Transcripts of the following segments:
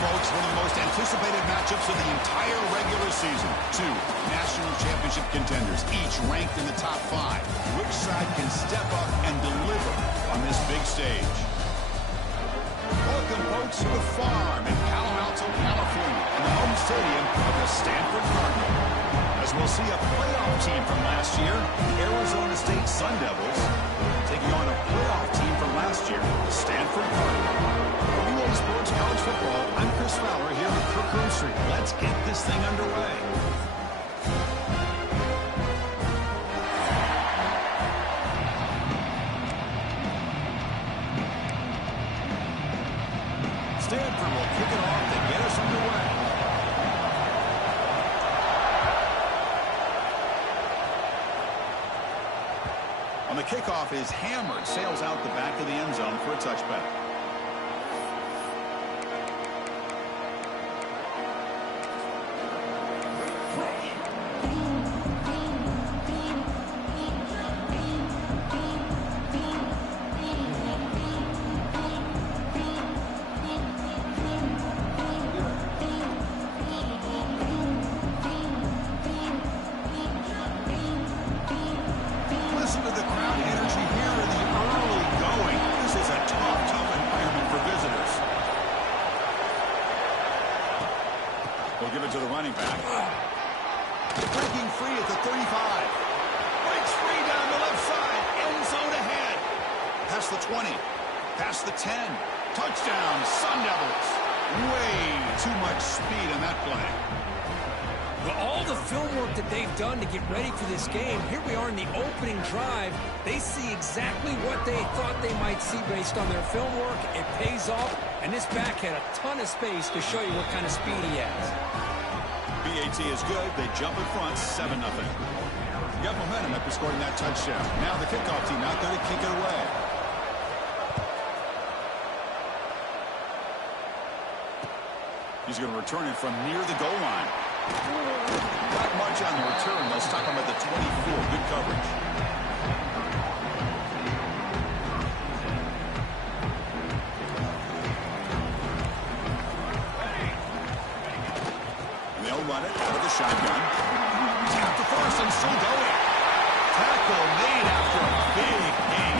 folks, one of the most anticipated matchups of the entire regular season. Two national championship contenders, each ranked in the top 5. Which side can step up and deliver on this big stage? Welcome, folks, to the farm in Palo Alto, California, in the home stadium of the Stanford Cardinal. As we'll see a playoff team from last year, the Arizona State Sun Devils, taking on a playoff team from last year, the Stanford Cardinal. For EA Sports College Football, I'm Chris Fowler here with Kirk Street. Let's get this thing underway. Stanford will kick it off to get us underway. On the kickoff is hammered, sails out the back of the end zone for a touchback. We'll give it to the running back. Breaking free at the 35. Breaks free down the left side. End zone ahead. Past the 20. Past the 10. Touchdown, Sun Devils. Way too much speed in that play. Well, all the film work that they've done to get ready for this game, here we are in the opening drive. They see exactly what they thought they might see based on their film work. It pays off, and this back had a ton of space to show you what kind of speed he has. BAT is good. They jump in front, 7-0. You got momentum after scoring that touchdown. Now the kickoff team out there to kick it away. He's going to return it from near the goal line. Not much on the return. They'll stop him at the 24. Good coverage. And they'll run it out of the shotgun. Tap the first and still going. Tackle made after a big gain.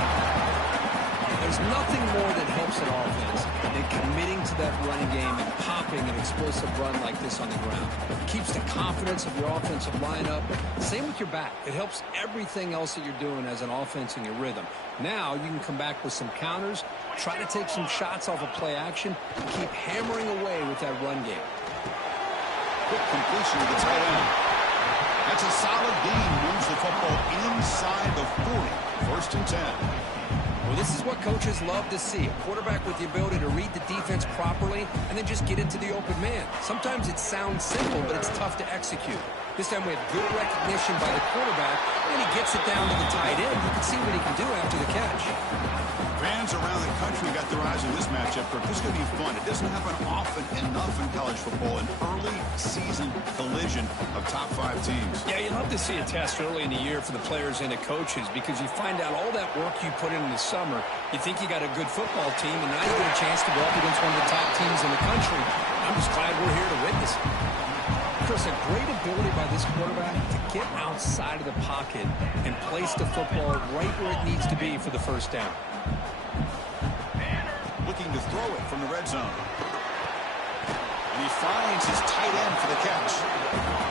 There's nothing more that helps an offense than committing to that running game and popping an explosive run like this on the ground. It keeps the confidence of your offensive lineup. Same with your back. It helps everything else that you're doing as an offense in your rhythm. Now you can come back with some counters, try to take some shots off of play action, and keep hammering away with that run game. Quick completion to the tight end. That's a solid gain. Moves the football inside the 40. First and 10. Well, this is what coaches love to see. A quarterback with the ability to read the defense properly and then just get into the open man. Sometimes it sounds simple, but it's tough to execute. This time we have good recognition by the quarterback, and he gets it down to the tight end. You can see what he can do after the catch. Fans around the country got their eyes on this matchup. This is going to be fun. It doesn't happen often enough in college football. An early season collision of top 5 teams. Yeah, you love to see a test early in the year for the players and the coaches because you find out all that work you put in the summer. You think you got a good football team, and now you get a chance to go up against one of the top teams in the country. I'm just glad we're here to witness it. Chris, a great ability by this quarterback to get outside of the pocket and place the football right where it needs to be for the first down. Looking to throw it from the red zone. And he finds his tight end for the catch.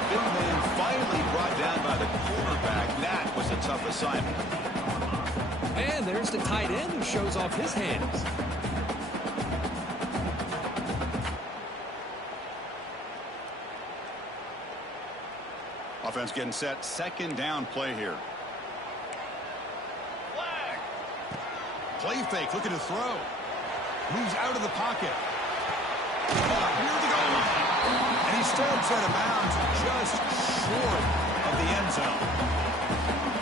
Big man finally brought down by the quarterback. That was a tough assignment. And there's the tight end who shows off his hands. Offense getting set. Second down play here. Flag. Play fake. Looking to throw. Moves out of the pocket. Near the goal line. And he steps out of bounds just short of the end zone.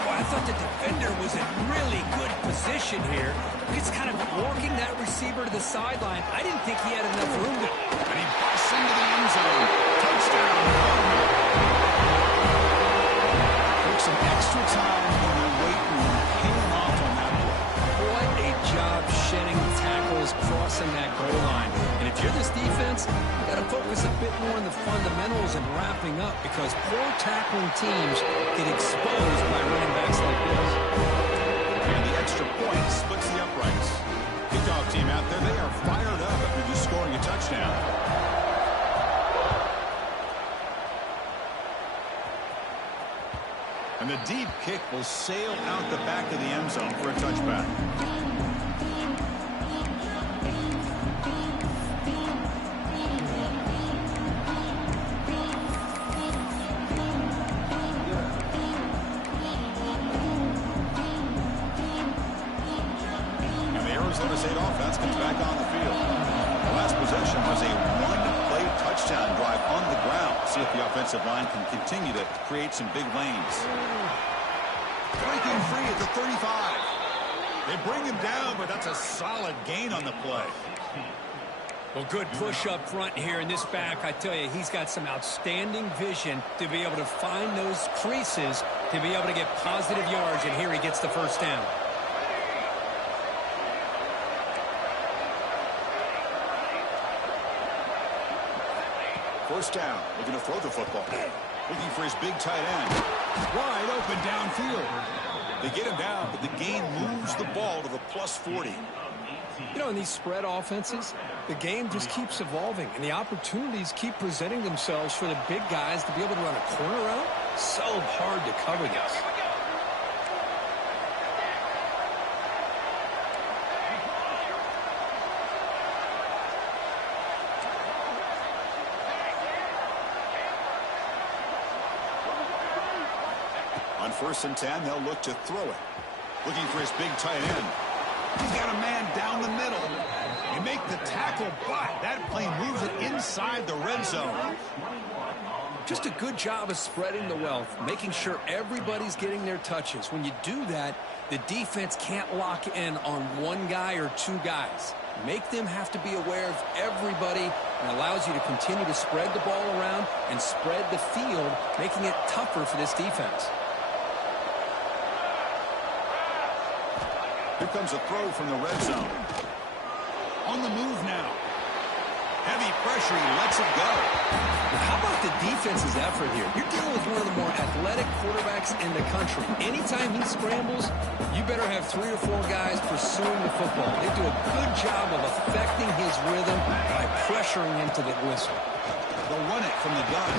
Well, I thought the defender was in really good position here. He's kind of working that receiver to the sideline. I didn't think he had enough room to... And he busts into the end zone. Touchdown. Took some extra time in the weight room. Paying off on that play. What a job shedding tackles, crossing that goal line. And if you're this defense, fundamentals and wrapping up because poor tackling teams get exposed by running backs like this. And the extra point splits the uprights. Kickoff team out there, they are fired up after just scoring a touchdown. And the deep kick will sail out the back of the end zone for a touchback. And the Arizona State offense comes back on the field. The last possession was a one-play touchdown drive on the ground. See if the offensive line can continue to create some big lanes. Breaking free at the 35. They bring him down, but that's a solid gain on the play. Well, good push up front here in this back. I tell you, he's got some outstanding vision to be able to find those creases, to be able to get positive yards, and here he gets the first down. First down, looking to throw the football. Looking for his big tight end. Wide open downfield. They get him down, but the gain moves the ball to the plus 40. You know, in these spread offenses, the game just keeps evolving, and the opportunities keep presenting themselves for the big guys to be able to run a corner route. So hard to cover this. On 1st and 10, they'll look to throw it. Looking for his big tight end. He's got a man down the middle. They make the tackle, but that play moves it inside the red zone. Just a good job of spreading the wealth, making sure everybody's getting their touches. When you do that, the defense can't lock in on one guy or two guys. Make them have to be aware of everybody, and allows you to continue to spread the ball around and spread the field, making it tougher for this defense. Here comes a throw from the red zone. On the move now. Heavy pressure, he lets it go. How about the defense's effort here? You're dealing with one of the more athletic quarterbacks in the country. Anytime he scrambles, you better have 3 or 4 guys pursuing the football. They do a good job of affecting his rhythm by pressuring him to the whistle. They'll run it from the gun.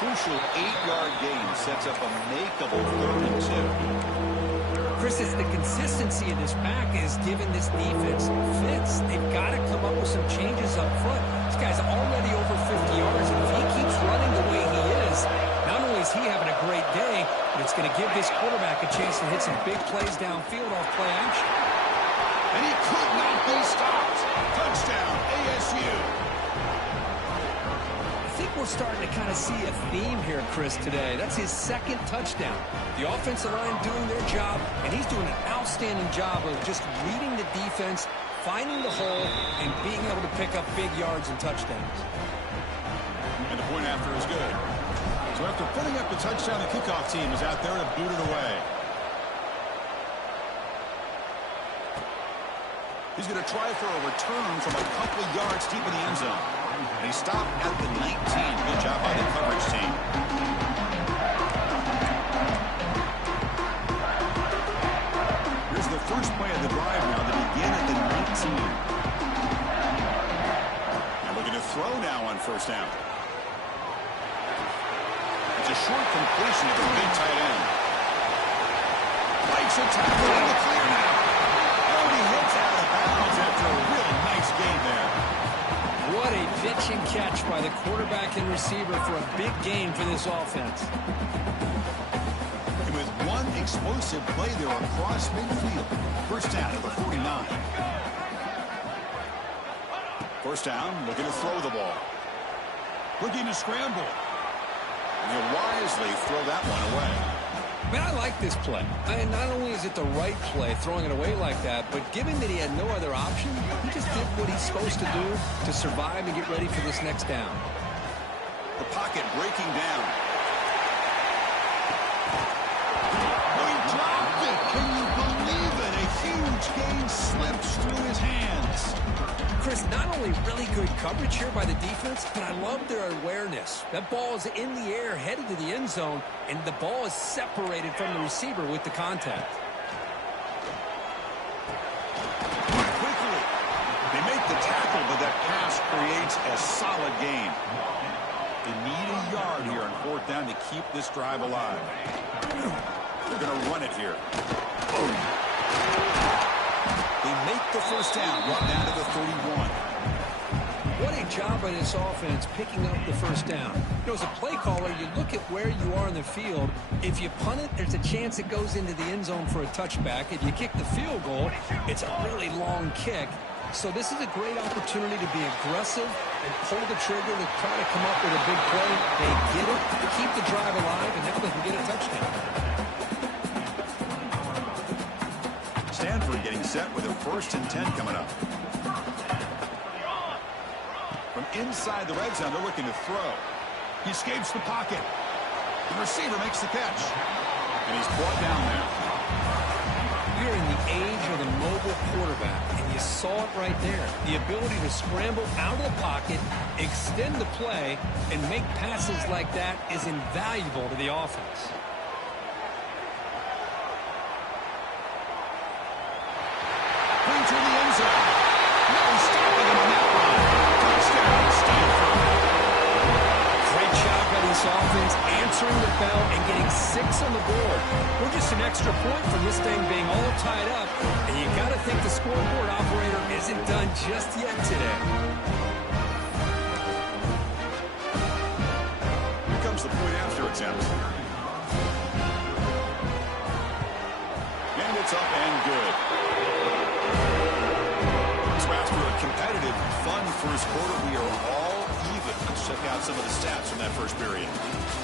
Crucial 8-yard gain sets up a makeable 3rd and 2. Chris, it's the consistency of this back is giving this defense fits. They've got to come up with some changes up front. This guy's already over 50 yards, and if he keeps running the way he is, not only is he having a great day, but it's going to give this quarterback a chance to hit some big plays downfield off play action. And he could not be stopped. Touchdown, ASU. I think we're starting to kind of see a theme here, Chris, today. That's his 2nd touchdown. The offensive line doing their job, and he's doing an outstanding job of just reading the defense, finding the hole, and being able to pick up big yards and touchdowns. And the point after is good. So after putting up the touchdown, the kickoff team is out there to boot it away. He's going to try for a return from a couple of yards deep in the end zone. And he stopped at the 19. Good job by the coverage team. Here's the first play of the drive now to begin at the 19. And looking to throw now on 1st down. It's a short completion of the big tight end. Breaks a tackle in the clear now. And he hits out of bounds after a real nice gain there. What a pitch and catch by the quarterback and receiver for a big gain for this offense. And with one explosive play there across midfield. 1st down at the 49. 1st down, looking to throw the ball. Looking to scramble. And he'll wisely throw that one away. Man, I like this play. Not only is it the right play, throwing it away like that, but given that he had no other option, he just did what he's supposed to do to survive and get ready for this next down. The pocket breaking down. Oh, he dropped it. Can you believe it? A huge huge gain slips through his hands. Chris, not only really good coverage here by the defense, but I love their awareness. That ball is in the air, headed to the end zone, and the ball is separated from the receiver with the contact. Quickly, they make the tackle, but that pass creates a solid gain. They need a yard here on 4th down to keep this drive alive. They're going to run it here. They make the first down, brought down to the 31. What a job by this offense picking up the first down. You know, as a play caller, you look at where you are in the field. If you punt it, there's a chance it goes into the end zone for a touchback. If you kick the field goal, it's a really long kick. So this is a great opportunity to be aggressive and pull the trigger to try to come up with a big play. They get it, keep the drive alive, and now they can get a touchdown. Stanford getting set with a 1st and 10 coming up. From inside the red zone, they're looking to throw. He escapes the pocket. The receiver makes the catch. And he's brought down there. We're in the age of the mobile quarterback, and you saw it right there. The ability to scramble out of the pocket, extend the play, and make passes like that is invaluable to the offense. To the end zone. No stopping him on that run. Touchdown, Stanford. Great job by this offense, answering the bell and getting 6 on the board. We're just an extra point from this thing being all tied up, and you got to think the scoreboard operator isn't done just yet today. Here comes the point after attempt. And it's up and good. After a competitive, fun first quarter, we are all even. Let's check out some of the stats from that first period.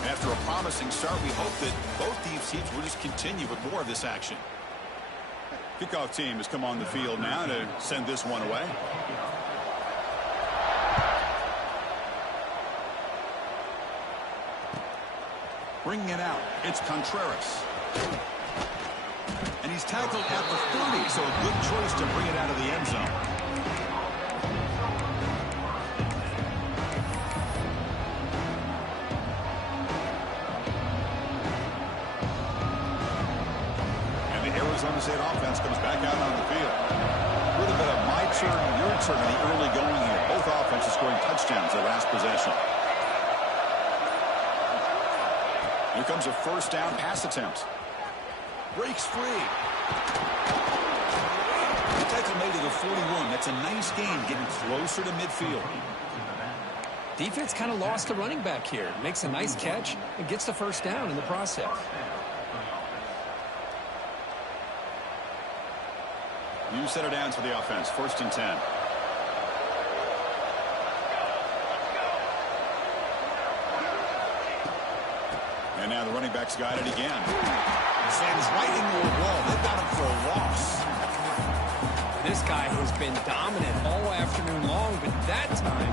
After a promising start, we hope that both these teams will just continue with more of this action. Kickoff team has come on the field now to send this one away. Bringing it out, it's Contreras. And he's tackled at the 30, so a good choice to bring it out of the end zone. Arizona State offense comes back out on the field. A little bit of my turn, your turn in the early going here. Both offenses scoring touchdowns their last possession. Here comes a 1st down pass attempt. Breaks free. The tackle made to the 41. That's a nice gain, getting closer to midfield. Defense kind of lost the running back here. Makes a nice catch and gets the 1st down in the process. New set of downs for the offense. 1st and 10. And now the running back's got it again. Sends right into a wall. They've got him for a loss. This guy has been dominant all afternoon long, but that time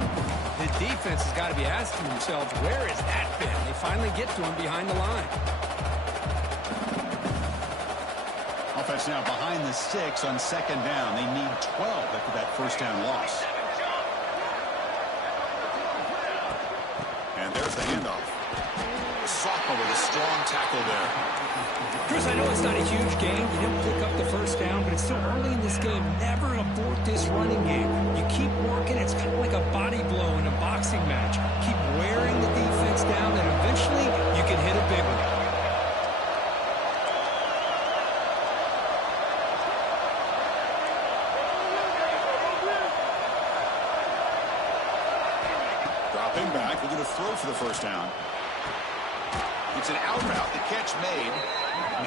the defense has got to be asking themselves, where has that been? They finally get to him behind the line. Offense now behind the 6 on 2nd down. They need 12 after that 1st down loss. And there's the handoff. Sophomore with a strong tackle there. Chris, I know it's not a huge game. You didn't pick up the 1st down, but it's still early in this game. Never abort this running game. You keep working. It's kind of like a body blow in a boxing match. Keep wearing the defense down, and eventually you can hit a big one. Back, they're going to throw for the 1st down. It's an out route, the catch made,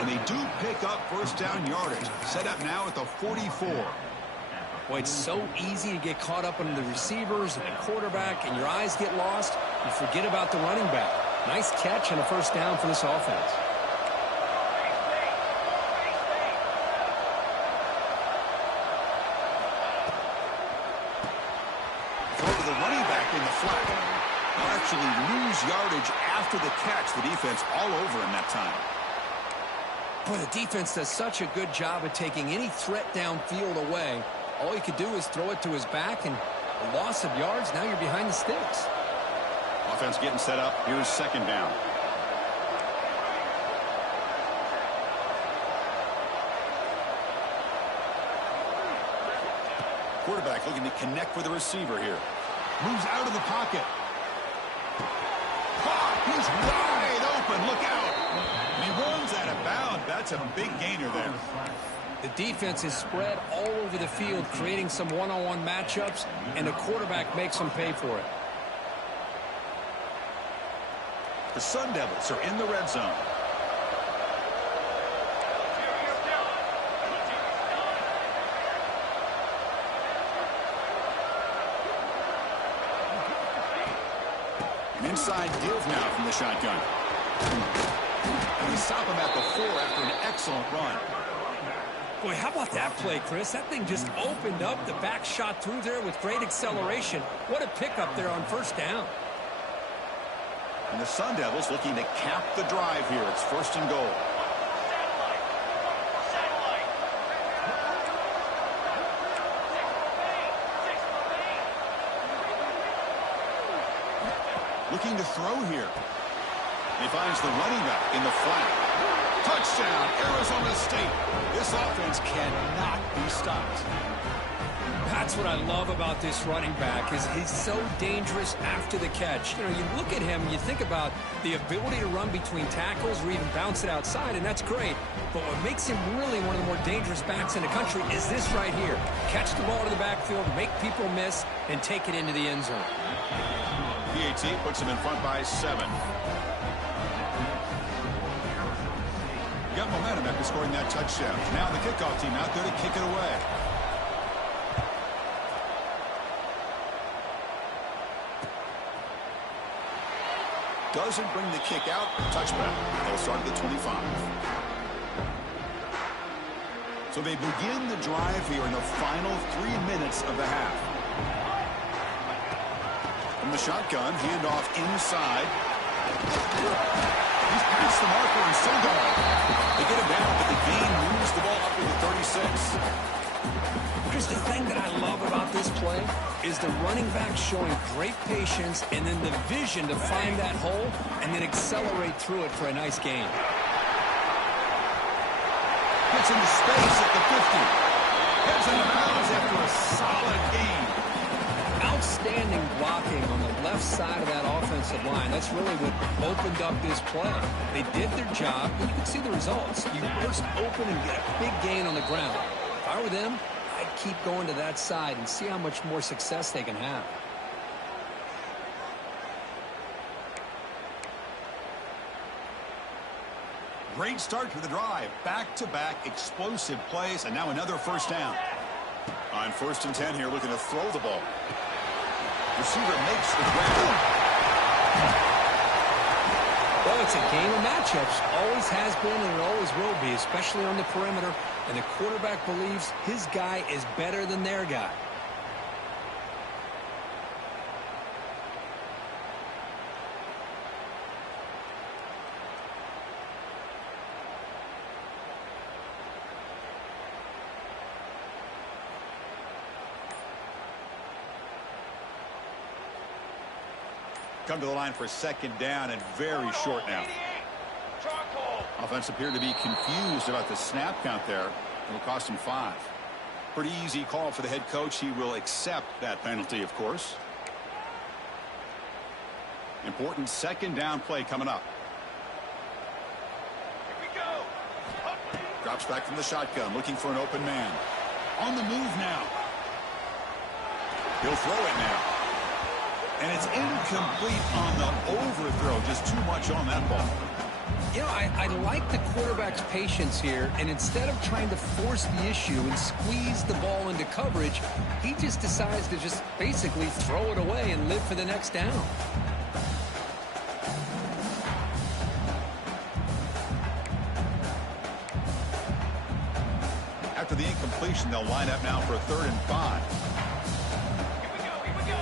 and they do pick up 1st down yardage. Set up now at the 44. Boy, it's so easy to get caught up on the receivers and the quarterback, and your eyes get lost. You forget about the running back. Nice catch and a 1st down for this offense. Throw to the running back in the flat. They'll actually lose yardage after the catch. The defense all over him that time. Boy, the defense does such a good job of taking any threat downfield away. All he could do is throw it to his back, and a loss of yards, now you're behind the sticks. Offense getting set up. Here's second down. Quarterback looking to connect with the receiver here. Moves out of the pocket. He's wide open. Look out. And he runs out of bounds. That's a big gainer there. The defense is spread all over the field, creating some one-on-one matchups, and the quarterback makes them pay for it. The Sun Devils are in the red zone. An inside give now from the shotgun. And we stop him at the 4 after an excellent run. Boy, how about that play, Chris? That thing just opened up. The back shot through there with great acceleration. What a pickup there on first down. And the Sun Devils looking to cap the drive here. It's first and goal. Looking to throw here. He finds the running back in the flat. Touchdown, Arizona State. This offense cannot be stopped. That's what I love about this running back is he's so dangerous after the catch. You know, you look at him, you think about the ability to run between tackles or even bounce it outside, and that's great. But what makes him really one of the more dangerous backs in the country is this right here. Catch the ball to the backfield, make people miss, and take it into the end zone. PAT puts him in front by 7. Got momentum after scoring that touchdown. Now the kickoff team out there to kick it away. Doesn't bring the kick out. Touchback. They'll start at the 25. So they begin the drive here in the final 3 minutes of the half. From the shotgun, handoff inside. He's past the marker and still going. They get him down, but the gain moves the ball up to the 36. Here's the thing that I love about this play is the running back showing great patience and then the vision to find that hole and then accelerate through it for a nice gain. Gets into space at the 50. Heads into bounds after a solid gain. Outstanding blocking on the left side of that offensive line. That's really what opened up this play. They did their job, and you can see the results. You burst open and get a big gain on the ground. If I were them, I'd keep going to that side and see how much more success they can have. Great start to the drive. Back-to-back explosive plays, and now another first down. On first and 10 here, looking to throw the ball. Receiver makes the grab. Well, it's a game of matchups. Always has been and it always will be, especially on the perimeter. And the quarterback believes his guy is better than their guy. Come to the line for a second down and very short now. Offense appeared to be confused about the snap count there. It'll cost him 5. Pretty easy call for the head coach. He will accept that penalty, of course. Important second down play coming up. Here we go. Drops back from the shotgun, looking for an open man. On the move now. He'll throw it now. And it's incomplete on the overthrow. Just too much on that ball. You know, I like the quarterback's patience here, and instead of trying to force the issue and squeeze the ball into coverage, he just decides to just basically throw it away and live for the next down. After the incompletion, they'll line up now for a 3rd and 5. Here we go.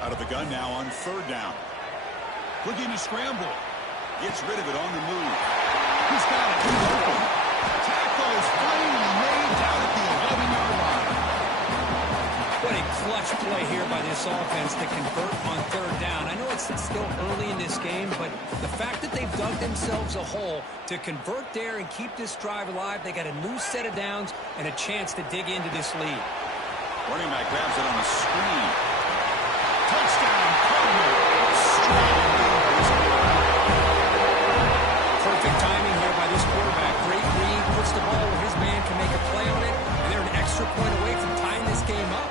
Out of the gun now on 3rd down. Looking to scramble. Gets rid of it on the move. He's got it. He's open. Tackle is finally made down at the 11-yard line. What a clutch play here by this offense to convert on third down. I know it's still early in this game, but the fact that they've dug themselves a hole to convert there and keep this drive alive, they got a new set of downs and a chance to dig into this lead. Running back grabs it on a screen. Touchdown, Cardinal. Perfect timing here by this quarterback. Great read, puts the ball where his man can make a play on it, and they're an extra point away from tying this game up.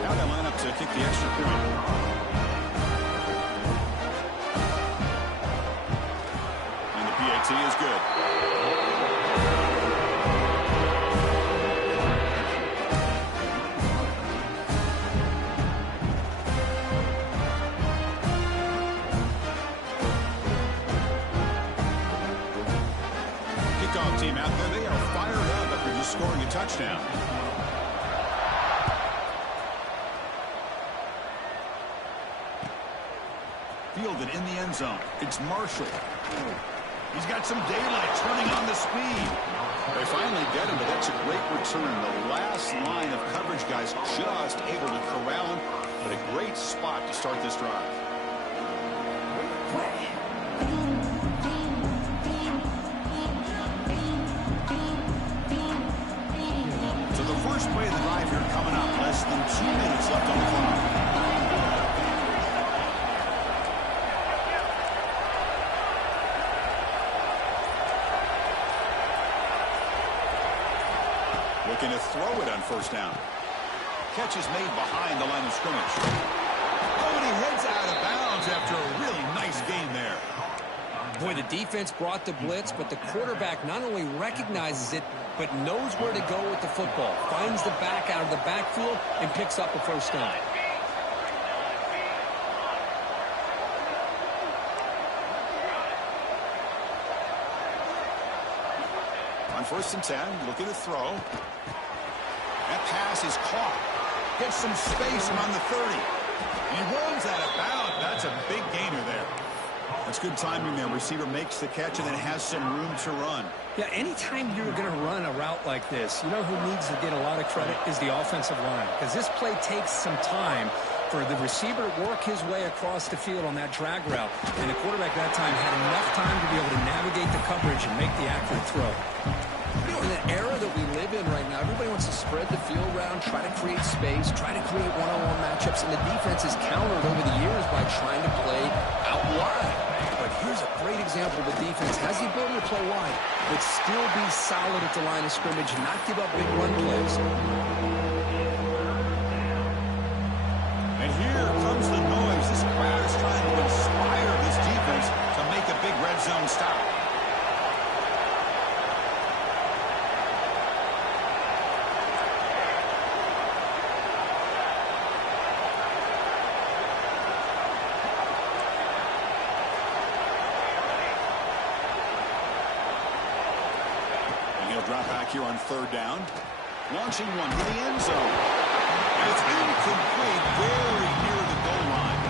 Now they line up to kick the extra point. And the PAT is good. Team out there, they are fired up after just scoring a touchdown. Fielded in the end zone. It's Marshall. He's got some daylight, turning on the speed. They finally get him, but that's a great return. The last line of coverage guys just able to corral him, but a great spot to start this drive. First play of the drive here coming up. Less than 2 minutes left on the clock. Looking to throw it on first down. Catch is made behind the line of scrimmage. Oh, and he heads out of bounds after a really nice game there. Boy, the defense brought the blitz, but the quarterback not only recognizes it, but knows where to go with the football. Finds the back out of the backfield and picks up a first down. On first and 10, looking to throw. That pass is caught. Gets some space around the 30. And he rolls out of bounds. That's a big gainer there. That's good timing there. Receiver makes the catch and then has some room to run. Yeah, anytime you're going to run a route like this, you know who needs to get a lot of credit is the offensive line. Because this play takes some time for the receiver to work his way across the field on that drag route. And the quarterback that time had enough time to be able to navigate the coverage and make the accurate throw. You know, in the era that we live in right now, everybody wants to spread the field around, try to create space, try to create one-on-one matchups, and the defense has countered over the years by trying to play out wide. But here's a great example of the defense has the ability to play wide, but still be solid at the line of scrimmage and not give up big run plays. And here comes the noise. This crowd is trying to inspire this defense to make a big red zone stop. Drop back here on third down. Launching one to the end zone. And it's incomplete, very near the goal line.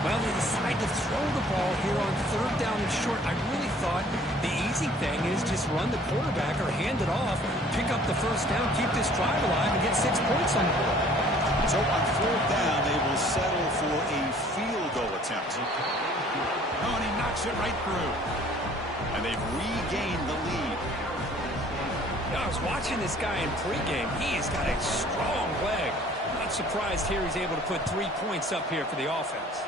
Well, they decide to throw the ball here on third down and short. I really thought the easy thing is just run the quarterback or hand it off, pick up the first down, keep this drive alive, and get 6 points on the board. So on fourth down, they will settle for a field goal attempt. Oh, and he knocks it right through. And they've regained the lead. I was watching this guy in pregame. He has got a strong leg. Not surprised here he's able to put 3 points up here for the offense.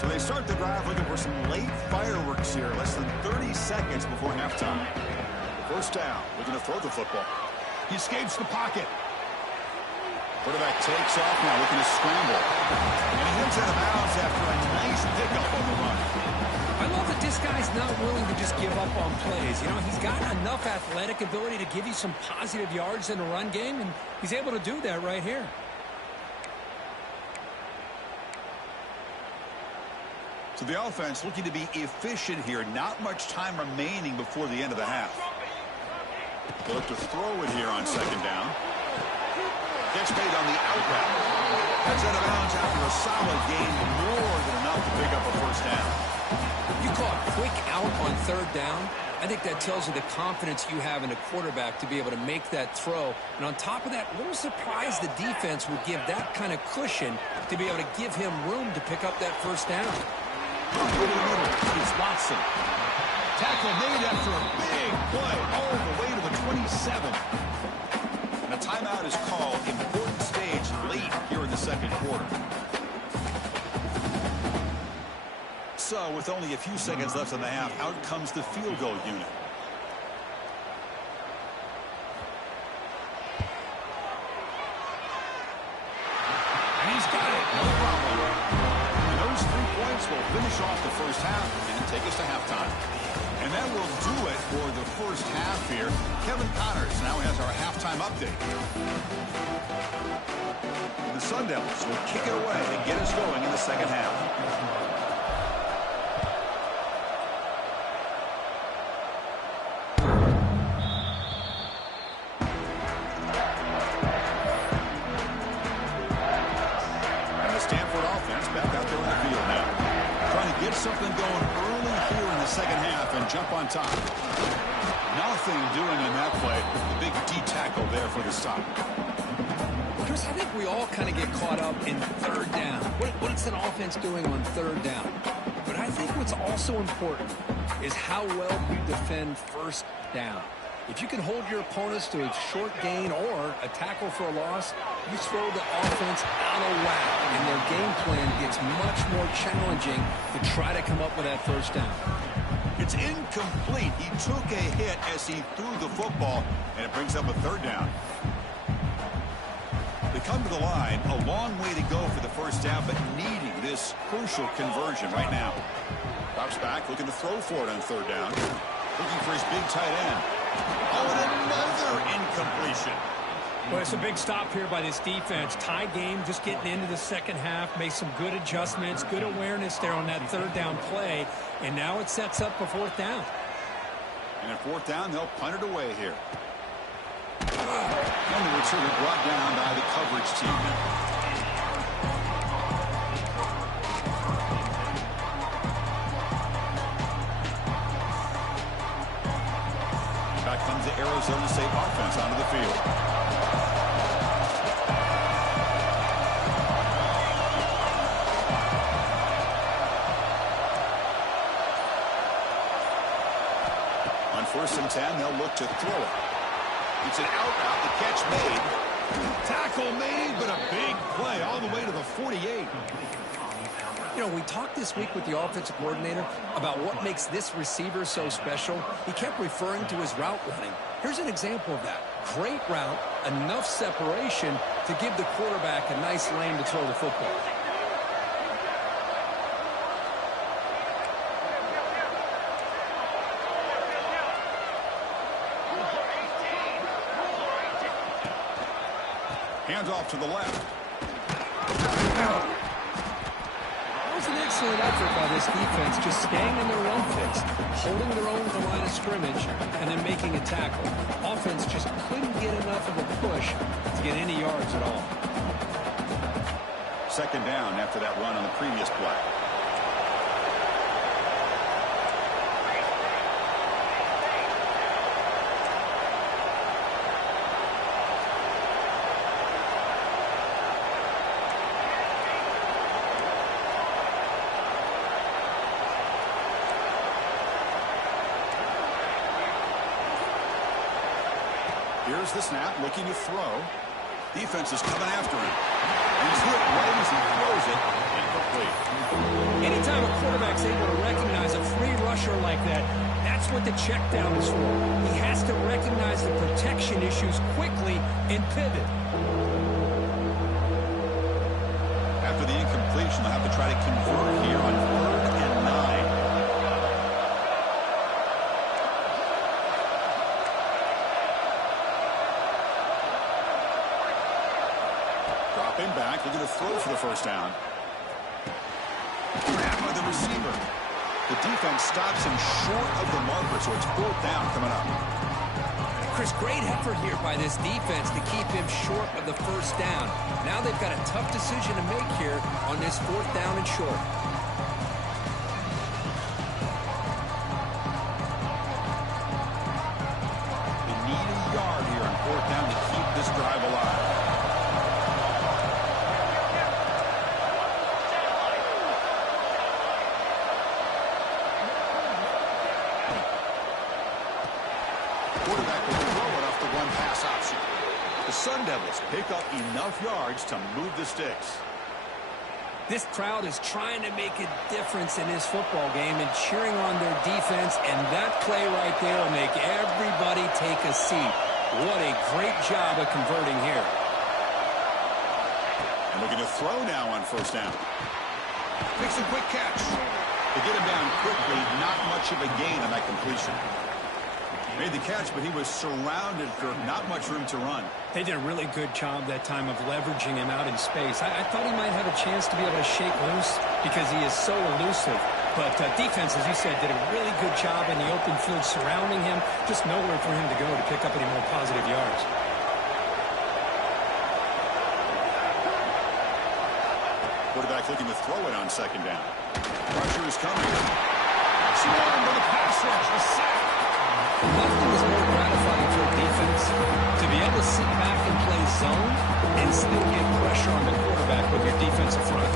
So they start the drive looking for some late fireworks here. Less than 30 seconds before halftime. First down, looking to throw the football. He escapes the pocket. Quarterback takes off now, looking to scramble. And he heads out of bounds after a nice pickup on the run. I love that this guy's not willing to just give up on plays. You know, he's got enough athletic ability to give you some positive yards in the run game, and he's able to do that right here. So the offense looking to be efficient here. Not much time remaining before the end of the half. They look to throw it here on second down. Gets made on the out route. That's out of bounds after a solid gain, more than enough to pick up a first down. You call a quick out on third down. I think that tells you the confidence you have in a quarterback to be able to make that throw. And on top of that, a little surprised the defense would give that kind of cushion to be able to give him room to pick up that first down. Over the middle, it's Watson. Tackle made after a big play all the way to the 27. And a timeout is called. Important stage late here in the second quarter. So, with only a few seconds left in the half, out comes the field goal unit. And he's got it. No problem. And those 3 points will finish off the first half and take us to halftime. And that will do it for the first half here. Kevin Connors now has our halftime update. The Sun Devils will kick it away and get us going in the second half. Something going early here in the second half and jump on top. Nothing doing in that play. The big D tackle there for the stop. Chris, I think we all kind of get caught up in third down. What's an offense doing on third down? But I think what's also important is how well you defend first down. If you can hold your opponents to a short gain or a tackle for a loss, you throw the offense out of whack, and their game plan gets much more challenging to try to come up with that first down. It's incomplete. He took a hit as he threw the football, and it brings up a third down. They come to the line, a long way to go for the first down, but needing this crucial conversion right now. Drops back, looking to throw for it on third down. Looking for his big tight end. Oh, and another incompletion. Well, it's a big stop here by this defense. Tie game, just getting into the second half, made some good adjustments, good awareness there on that third down play, and now it sets up a fourth down. And at fourth down, they'll punt it away here. And the return brought down by the coverage team. Comes the Arizona State offense onto the field. On 1st and 10, they'll look to throw it. It's an out route. The catch made. Tackle made, but a big play all the way to the 48. You know, we talked this week with the offensive coordinator about what makes this receiver so special. He kept referring to his route running. Here's an example of that. Great route, enough separation to give the quarterback a nice lane to throw the football. Hands off to the left. An excellent effort by this defense, just staying in their own fits, holding their own to the line of scrimmage, and then making a tackle. Offense just couldn't get enough of a push to get any yards at all. Second down after that run on the previous play. Here's the snap, looking to throw. Defense is coming after him. He's hit right as he throws it. Incomplete. Anytime a quarterback's able to recognize a free rusher like that, that's what the check down is for. He has to recognize the protection issues quickly and pivot. After the incompletion, they'll have to try to convert here on 3rd and 9. Dropping back, looking to throw for the first down. by the receiver. The defense stops him short of the marker, so it's 4th down coming up. Chris, great effort here by this defense to keep him short of the 1st down. Now they've got a tough decision to make here on this 4th down and short. They need a yard here on 4th down to keep this drive alive. Quarterback will throw it off the one-pass option. The Sun Devils pick up enough yards to move the sticks. This crowd is trying to make a difference in this football game and cheering on their defense, and that play right there will make everybody take a seat. What a great job of converting here. And looking to throw now on 1st down. Makes a quick catch. To get him down quickly, not much of a gain on that completion. Made the catch, but he was surrounded for not much room to run. They did a really good job that time of leveraging him out in space. I thought he might have a chance to be able to shake loose because he is so elusive. But defense, as you said, did a really good job in the open field surrounding him. Just nowhere for him to go to pick up any more positive yards. Quarterback looking to throw it on 2nd down. Pressure is coming. Swarmed by the pass rush. The sack. Nothing is more gratifying for a defense to be able to sit back and play zone and still get pressure on the quarterback with your defensive front.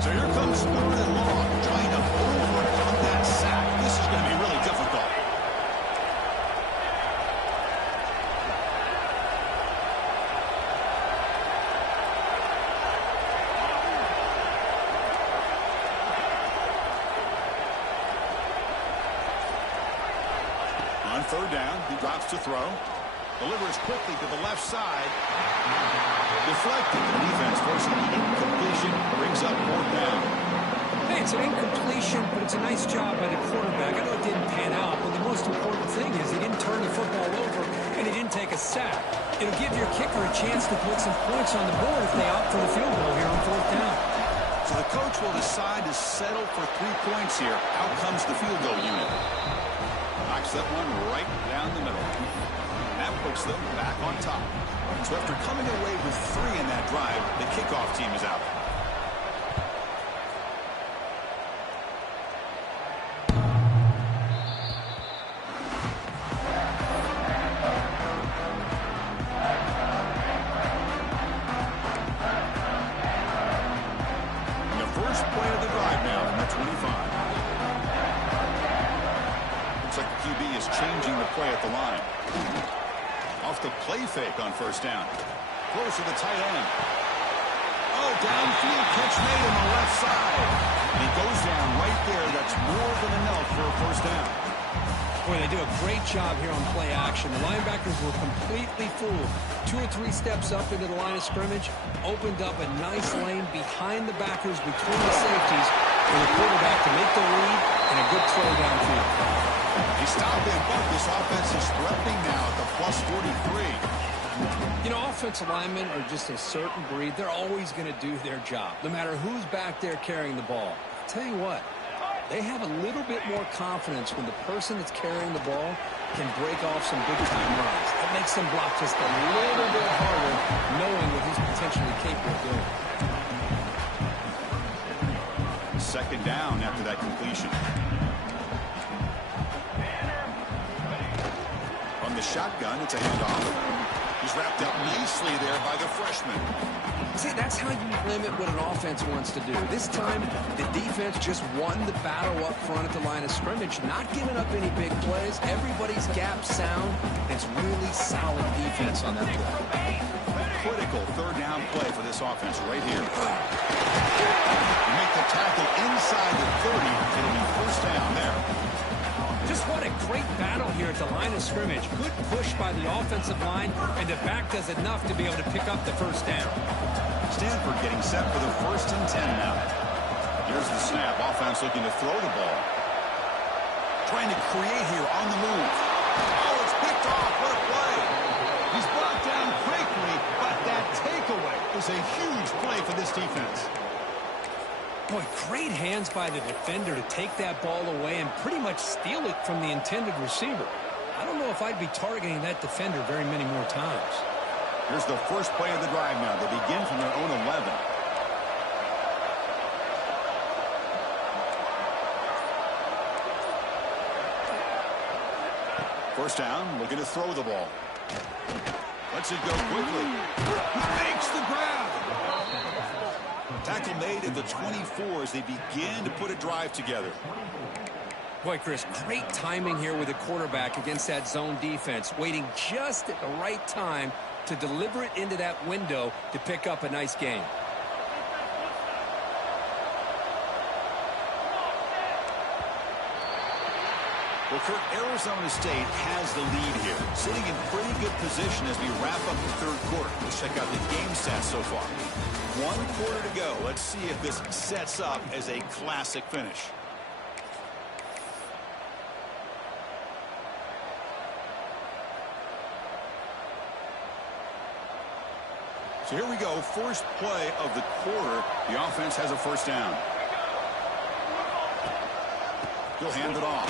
So here comes 3rd and long, trying to overcome that sack. This is going to be really difficult. On 3rd down, he drops to throw. Delivers quickly to the left side. Deflected. The defense forcing the incompletion. Brings up 4th down. Hey, it's an incompletion, but it's a nice job by the quarterback. I know it didn't pan out, but the most important thing is he didn't turn the football over and he didn't take a sack. It'll give your kicker a chance to put some points on the board if they opt for the field goal here on 4th down. So the coach will decide to settle for 3 points here. Out comes the field goal unit. Knocks that one right down the middle. That puts them back on top. So after coming away with 3 in that drive, the kickoff team is out. And the first play of the drive now from the 25. Looks like the QB is changing the play at the line. Off the play fake on 1st down. Close to the tight end. Oh, downfield catch made on the left side. And he goes down right there. That's more than enough for a 1st down. Boy, they do a great job here on play action. The linebackers were completely fooled. 2 or 3 steps up into the line of scrimmage, opened up a nice lane behind the backers between the safeties for the quarterback to make the read and a good throw downfield. He stopped it, but this offense is threatening now at the plus 43. You know, offensive linemen are just a certain breed. They're always going to do their job, no matter who's back there carrying the ball. I'll tell you what, they have a little bit more confidence when the person that's carrying the ball can break off some big-time runs. That makes them block just a little bit harder, knowing what he's potentially capable of doing. 2nd down after that completion. From the shotgun, it's a handoff. He's wrapped up nicely there by the freshman. See, that's how you limit what an offense wants to do. This time, the defense just won the battle up front at the line of scrimmage, not giving up any big plays. Everybody's gap sound. It's really solid defense on that play. Critical 3rd down play for this offense right here. You make the tackle inside the 30. It'll be 1st down there. Just what a great battle here at the line of scrimmage. Good push by the offensive line, and the back does enough to be able to pick up the 1st down. Stanford getting set for the 1st and 10 now. Here's the snap. Offense looking to throw the ball. Trying to create here on the move. Oh, it's picked off. What a play. He's brought down quickly, but that was a huge play for this defense. Boy, great hands by the defender to take that ball away and pretty much steal it from the intended receiver. I don't know if I'd be targeting that defender very many more times. Here's the first play of the drive now. They begin from their own 11. First down, looking to throw the ball. Lets it go quickly. Makes the grab. Tackle made at the 24 as they begin to put a drive together. Boy, Chris, great timing here with the quarterback against that zone defense, waiting just at the right time to deliver it into that window to pick up a nice gain. Well, Kirk, Arizona State has the lead here, sitting in pretty good position as we wrap up the third quarter. Let's check out the game stats so far. 1 quarter to go. Let's see if this sets up as a classic finish. So here we go, first play of the quarter. The offense has a first down. He'll hand it off.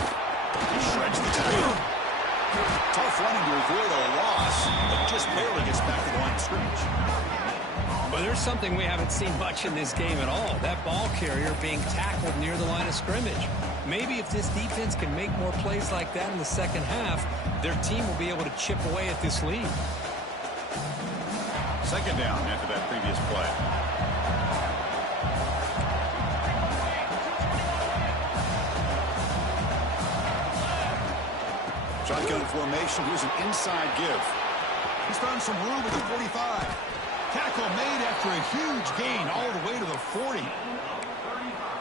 He shreds the tackle. Tough running to avoid a loss, but just barely gets back to the line of scrimmage. But there's something we haven't seen much in this game at all. That ball carrier being tackled near the line of scrimmage. Maybe if this defense can make more plays like that in the second half, their team will be able to chip away at this lead. Second down after that previous play. Shotgun formation. Here's an inside give. He's found some room at the 45. Tackle made after a huge gain all the way to the 40.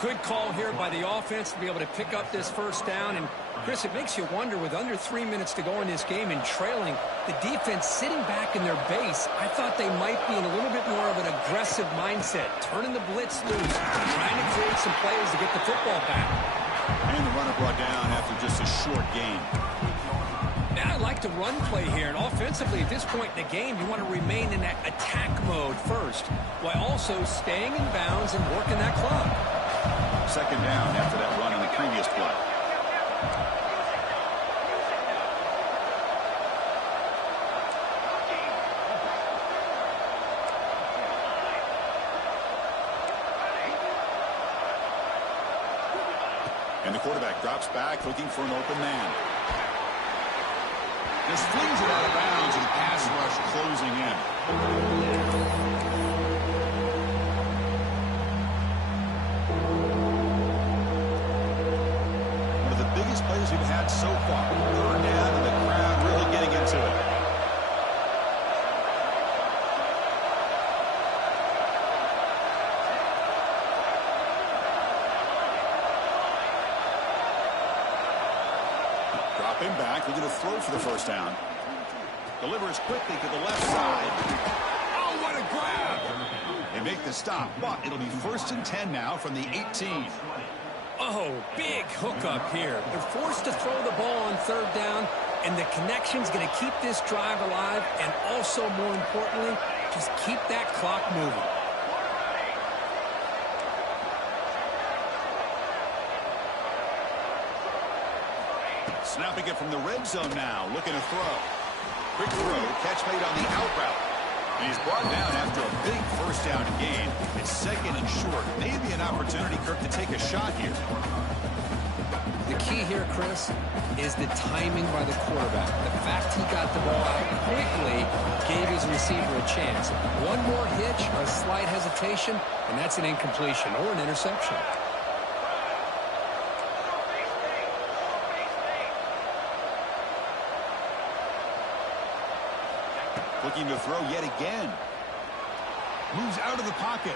Good call here by the offense to be able to pick up this first down. And, Chris, it makes you wonder, with under 3 minutes to go in this game and trailing, the defense sitting back in their base, I thought they might be in a little bit more of an aggressive mindset, turning the blitz loose, trying to create some plays to get the football back. And the runner brought down after just a short gain. Now I like the run play here, and offensively at this point in the game, you want to remain in that attack mode first, while also staying in bounds and working that clock. Second down after that run on the previous play. And the quarterback drops back, looking for an open man. Just flings it out of bounds, and the pass rush closing in. One of the biggest plays we've had so far. Third down, and the crowd really getting into it. Dropping back, looking to throw for the first down. Delivers quickly to the left side. Oh, what a grab! They make the stop, but it'll be 1st and 10 now from the 18. Oh, big hookup here. They're forced to throw the ball on third down, and the connection's going to keep this drive alive, and also, more importantly, just keep that clock moving. Snapping it from the red zone now, looking to throw. Quick throw, catch made on the out route. And he's brought down after a big first down gain. It's 2nd and short. Maybe an opportunity, Kirk, to take a shot here. The key here, Chris, is the timing by the quarterback. The fact he got the ball out quickly gave his receiver a chance. One more hitch or a slight hesitation, and that's an incompletion or an interception. Looking to throw yet again. Moves out of the pocket.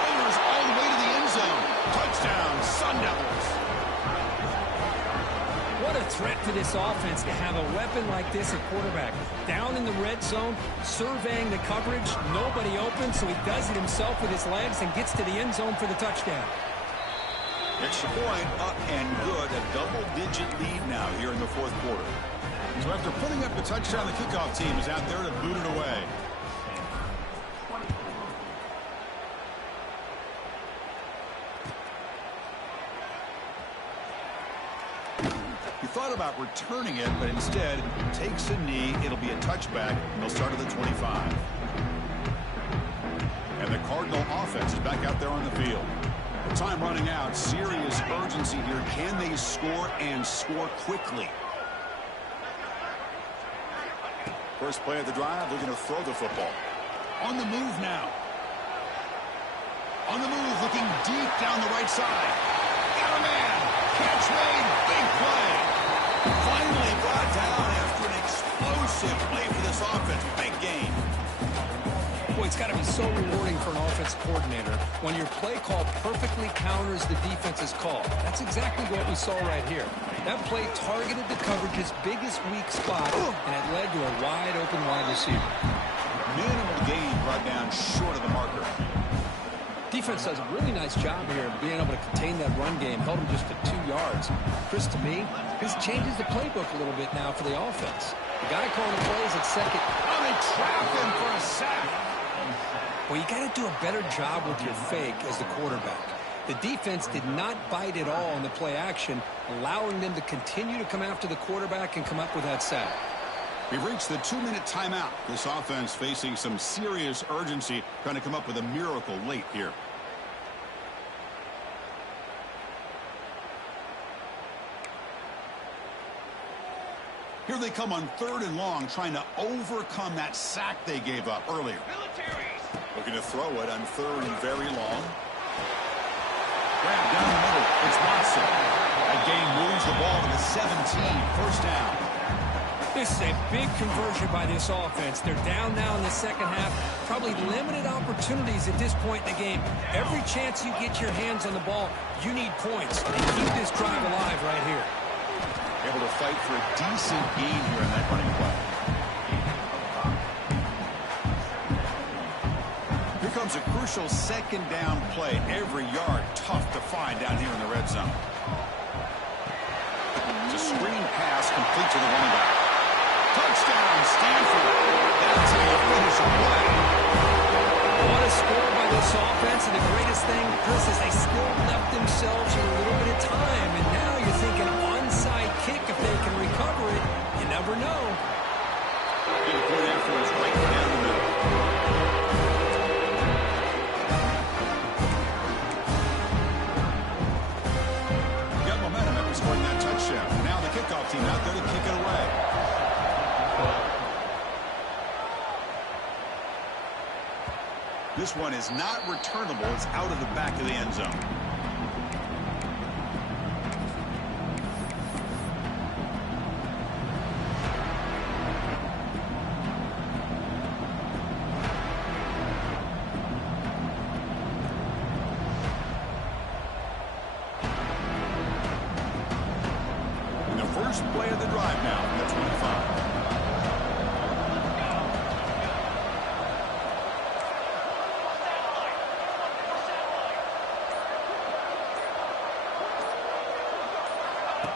Rolls all the way to the end zone. Touchdown, Sun Devils. What a threat to this offense to have a weapon like this at quarterback. Down in the red zone, surveying the coverage, nobody open, so he does it himself with his legs and gets to the end zone for the touchdown. Extra point, up and good. A double-digit lead now here in the 4th quarter. So after putting up the touchdown, the kickoff team is out there to boot it away. about returning it, but instead takes a knee. It'll be a touchback, and they'll start at the 25. And the Cardinal offense is back out there on the field. Time running out. Serious urgency here. Can they score and score quickly? First play of the drive, they're going to throw the football. On the move now. On the move, looking deep down the right side. Got a man. Catch made. Big play. Finally brought down after an explosive play for this offense. Big game. Boy, it's got to be so rewarding for an offense coordinator when your play call perfectly counters the defense's call. That's exactly what we saw right here. That play targeted the coverage's biggest weak spot, and it led to a wide-open wide receiver. Minimal gain brought down short of the marker. Defense does a really nice job here of being able to contain that run game. Held him just to 2 yards. Chris, to me, this changes the playbook a little bit now for the offense. The guy calling the plays at second. Oh, they trap him for a sack. Well, you got to do a better job with your fake as the quarterback. The defense did not bite at all in the play action, allowing them to continue to come after the quarterback and come up with that sack. We've reached the 2-minute timeout. This offense facing some serious urgency, trying to come up with a miracle late here. Here they come on 3rd and long, trying to overcome that sack they gave up earlier. Looking to throw it on 3rd and very long. Grab down the middle. It's Watson. That game moves the ball to the 17. First down. This is a big conversion by this offense. They're down now in the second half. Probably limited opportunities at this point in the game. Every chance you get your hands on the ball, you need points. And keep this drive alive right here. Able to fight for a decent gain here in that running play. Here comes a crucial second down play. Every yard tough to find down here in the red zone. It's a screen pass complete to the running back. Touchdown, Stanford. That's how you finish a play. What a score by this offense, and the greatest thing, Chris, is they still left themselves a little bit of time, and now you're thinking onside kick if they can recover it. You never know. The point after is right down the middle. Got momentum after scoring that touchdown. Now the kickoff team out there to kick it away. This one is not returnable. It's out of the back of the end zone. And the first play of the drive now from the 25.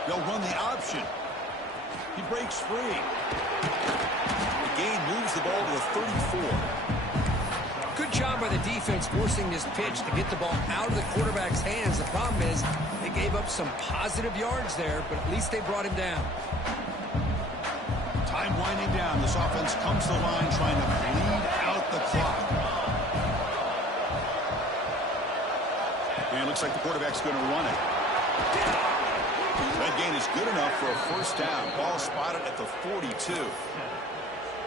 They'll run the option. He breaks free. The gain moves the ball to the 34. Good job by the defense forcing this pitch to get the ball out of the quarterback's hands. The problem is they gave up some positive yards there, but at least they brought him down. Time winding down. This offense comes to the line trying to bleed out the clock. And it looks like the quarterback's going to run it. That gain is good enough for a first down. Ball spotted at the 42.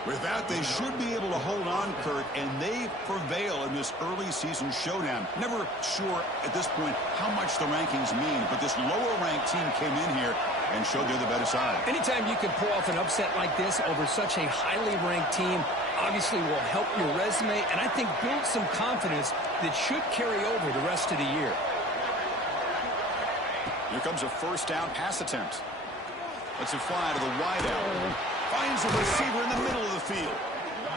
With that, they should be able to hold on, Kurt, and they prevail in this early season showdown. Never sure at this point how much the rankings mean, but this lower-ranked team came in here and showed they're the better side. Anytime you can pull off an upset like this over such a highly ranked team, obviously will help your resume, and I think build some confidence that should carry over the rest of the year. Here comes a first down pass attempt. Lets it fly to the wideout. Finds a receiver in the middle of the field.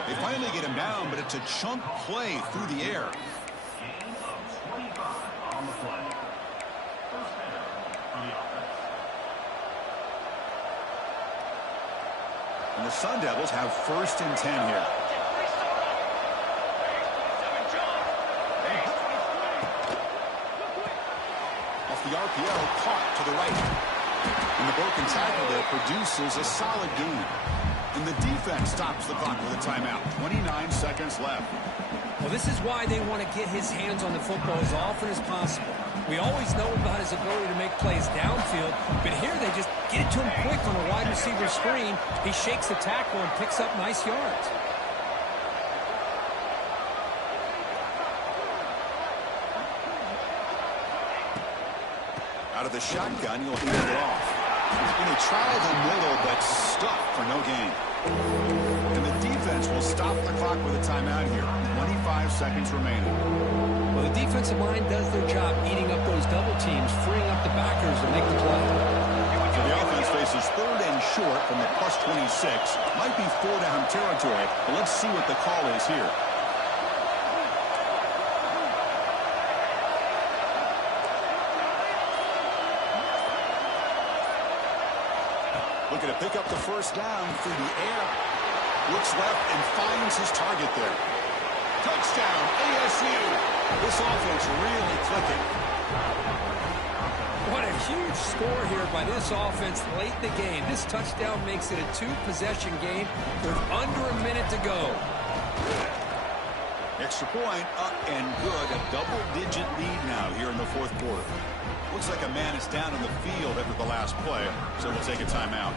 They finally get him down, but it's a chunk play through the air. And the Sun Devils have 1st and 10 here. Off the RPO, caught to the right. And the broken tackle there produces a solid gain. And the defense stops the clock with a timeout. 29 seconds left. Well, this is why they want to get his hands on the football as often as possible. We always know about his ability to make plays downfield, but here they just get it to him quick on a wide receiver screen. He shakes the tackle and picks up nice yards. Out of the shotgun, he'll hand it off. And he tried the middle, but stuck for no gain. And the defense will stop the clock with a timeout here. 25 seconds remaining. Well, the defensive line does their job eating up those double teams, freeing up the backers to make the play. So the offense faces third and short from the plus 26. Might be 4-down territory, but let's see what the call is here. Looking to pick up the first down through the air. Looks left and finds his target there. Touchdown, ASU. This offense really clicking. What a huge score here by this offense late in the game. This touchdown makes it a two-possession game with under a minute to go. Extra point up and good. A double-digit lead now here in the fourth quarter. Looks like a man is down in the field after the last play, so we'll take a timeout.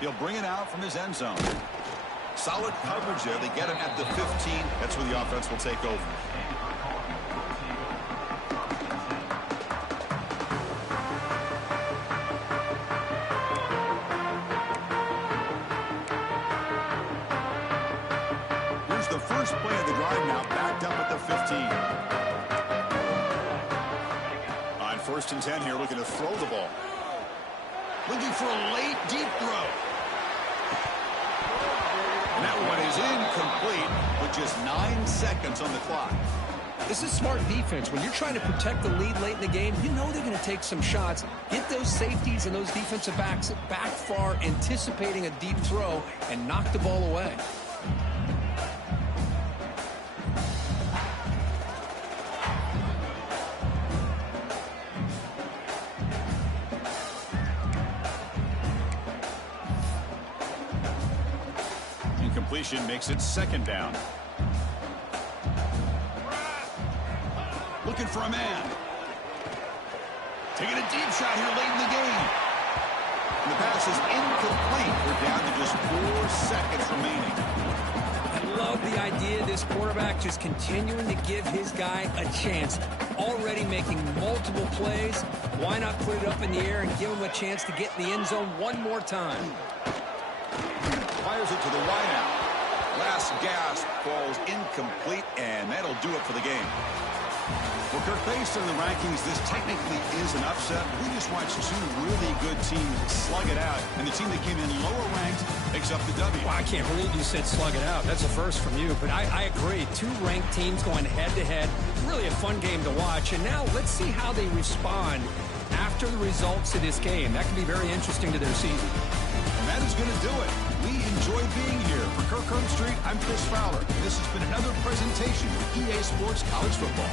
He'll bring it out from his end zone. Solid coverage there. They get him at the 15. That's where the offense will take over. Here's the first play of the drive now, backed up at the 15. On 1st and 10 here, looking to throw the ball. Looking for a late, deep throw. And that one is incomplete with just 9 seconds on the clock. This is smart defense. When you're trying to protect the lead late in the game, you know they're going to take some shots. Get those safeties and those defensive backs back far, anticipating a deep throw, and knock the ball away. Incompletion makes it 2nd down. Looking for a man. Taking a deep shot here late in the game. And the pass is incomplete. We're down to just 4 seconds remaining. I love the idea of this quarterback just continuing to give his guy a chance. Already making multiple plays. Why not put it up in the air and give him a chance to get in the end zone one more time? Fires it to the wideout. Last gasp falls incomplete, and that'll do it for the game. Well, Kirk, based on the rankings, this technically is an upset. We just watched 2 really good teams slug it out, and the team that came in lower ranked picks up the W. Well, I can't believe you said slug it out. That's a first from you, but I agree. 2 ranked teams going head-to-head. Really a fun game to watch, and now let's see how they respond after the results of this game. That could be very interesting to their season. And that is going to do it. We enjoy being here. For Kirk Herbstreit, I'm Chris Fowler. This has been another presentation of EA Sports College Football.